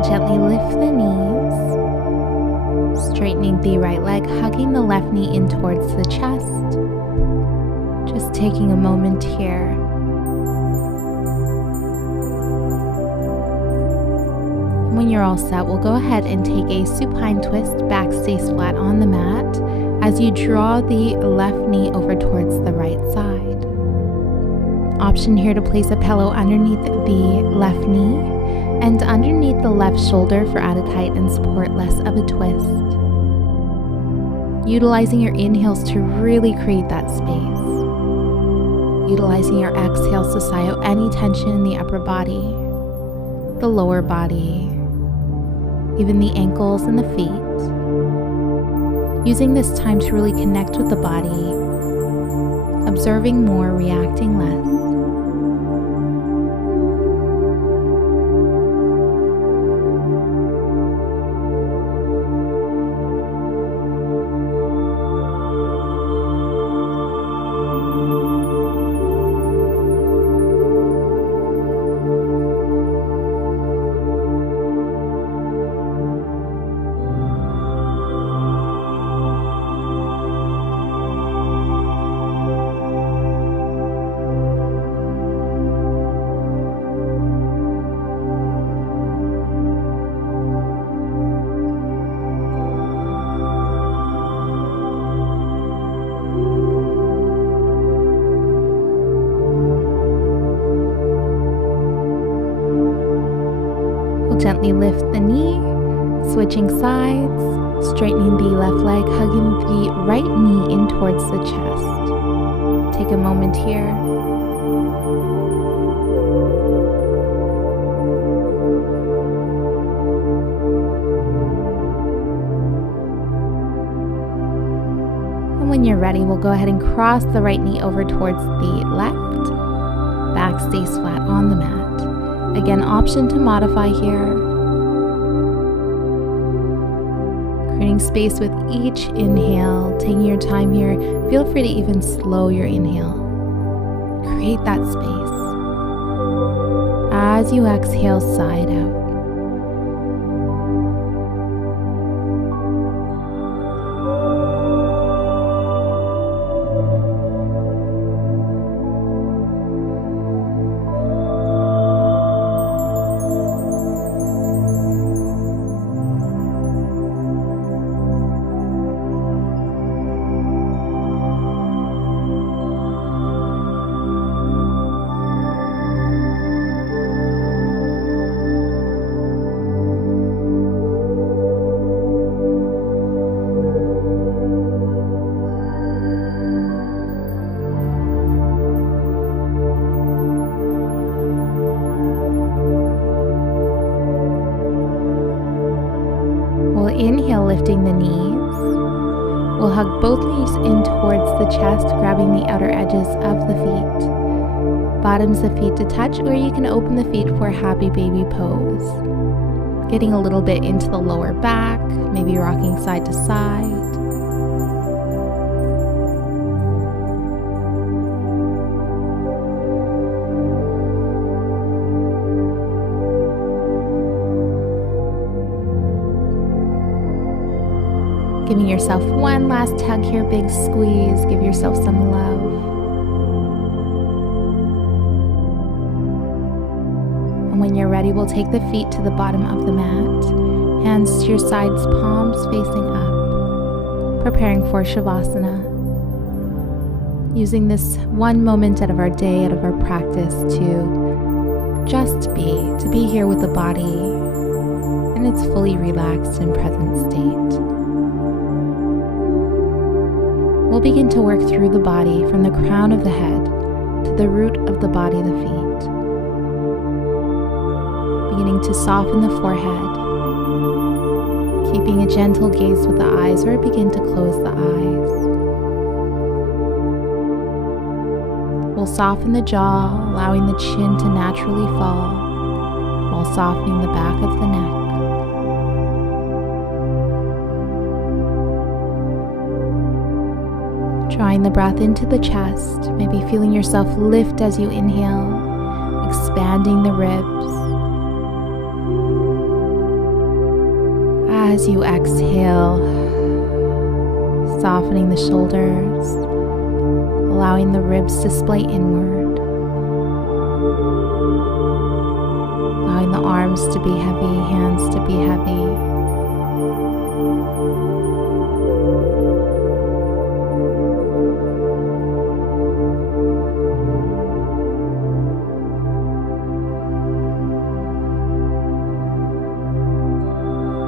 We'll gently lift the knees, straightening the right leg, hugging the left knee in towards the chest. Just taking a moment here. When you're all set, we'll go ahead and take a supine twist. Back stays flat on the mat as you draw the left knee over towards the right side. Option here to place a pillow underneath the left knee and underneath the left shoulder for added height and support, less of a twist. Utilizing your inhales to really create that space. Utilizing your exhales to sigh out any tension in the upper body, the lower body, even the ankles and the feet. Using this time to really connect with the body, observing more, reacting less. Gently lift the knee, switching sides, straightening the left leg, hugging the right knee in towards the chest. Take a moment here. And when you're ready, we'll go ahead and cross the right knee over towards the left. Back stays flat on the mat. Again, option to modify here. Creating space with each inhale, taking your time here. Feel free to even slow your inhale. Create that space. As you exhale, sigh it out. Inhale, lifting the knees. We'll hug both knees in towards the chest, grabbing the outer edges of the feet. Bottoms of feet to touch, or you can open the feet for a happy baby pose. Getting a little bit into the lower back, maybe rocking side to side. Giving yourself one last hug here, big squeeze, give yourself some love. And when you're ready, we'll take the feet to the bottom of the mat, hands to your sides, palms facing up, preparing for Shavasana. Using this one moment out of our day, out of our practice to just be, to be here with the body in its fully relaxed and present state. We'll begin to work through the body from the crown of the head to the root of the body, the feet. Beginning to soften the forehead, keeping a gentle gaze with the eyes, or begin to close the eyes. We'll soften the jaw, allowing the chin to naturally fall, while softening the back of the neck. Drawing the breath into the chest, maybe feeling yourself lift as you inhale, expanding the ribs. As you exhale, softening the shoulders, allowing the ribs to splay inward, allowing the arms to be heavy, hands to be heavy.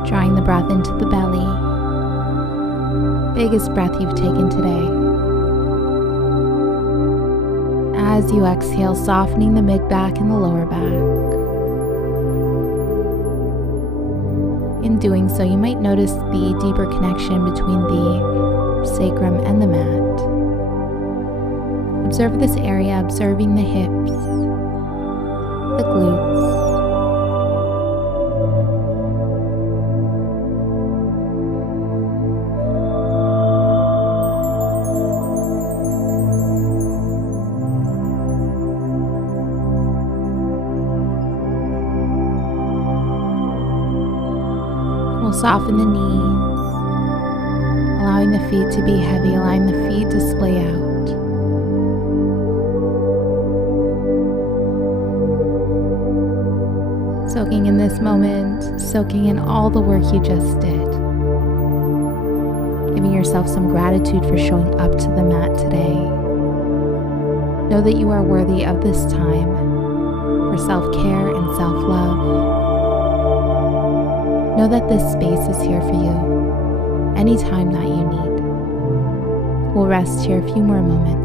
Drawing the breath into the belly, biggest breath you've taken today. As you exhale, softening the mid-back and the lower back. In doing so, you might notice the deeper connection between the sacrum and the mat. Observe this area, observing the hips, the glutes. We'll soften the knees, allowing the feet to be heavy, allowing the feet to splay out. Soaking in this moment, soaking in all the work you just did. Giving yourself some gratitude for showing up to the mat today. Know that you are worthy of this time for self-care and self-love. Know that this space is here for you anytime that you need. We'll rest here a few more moments.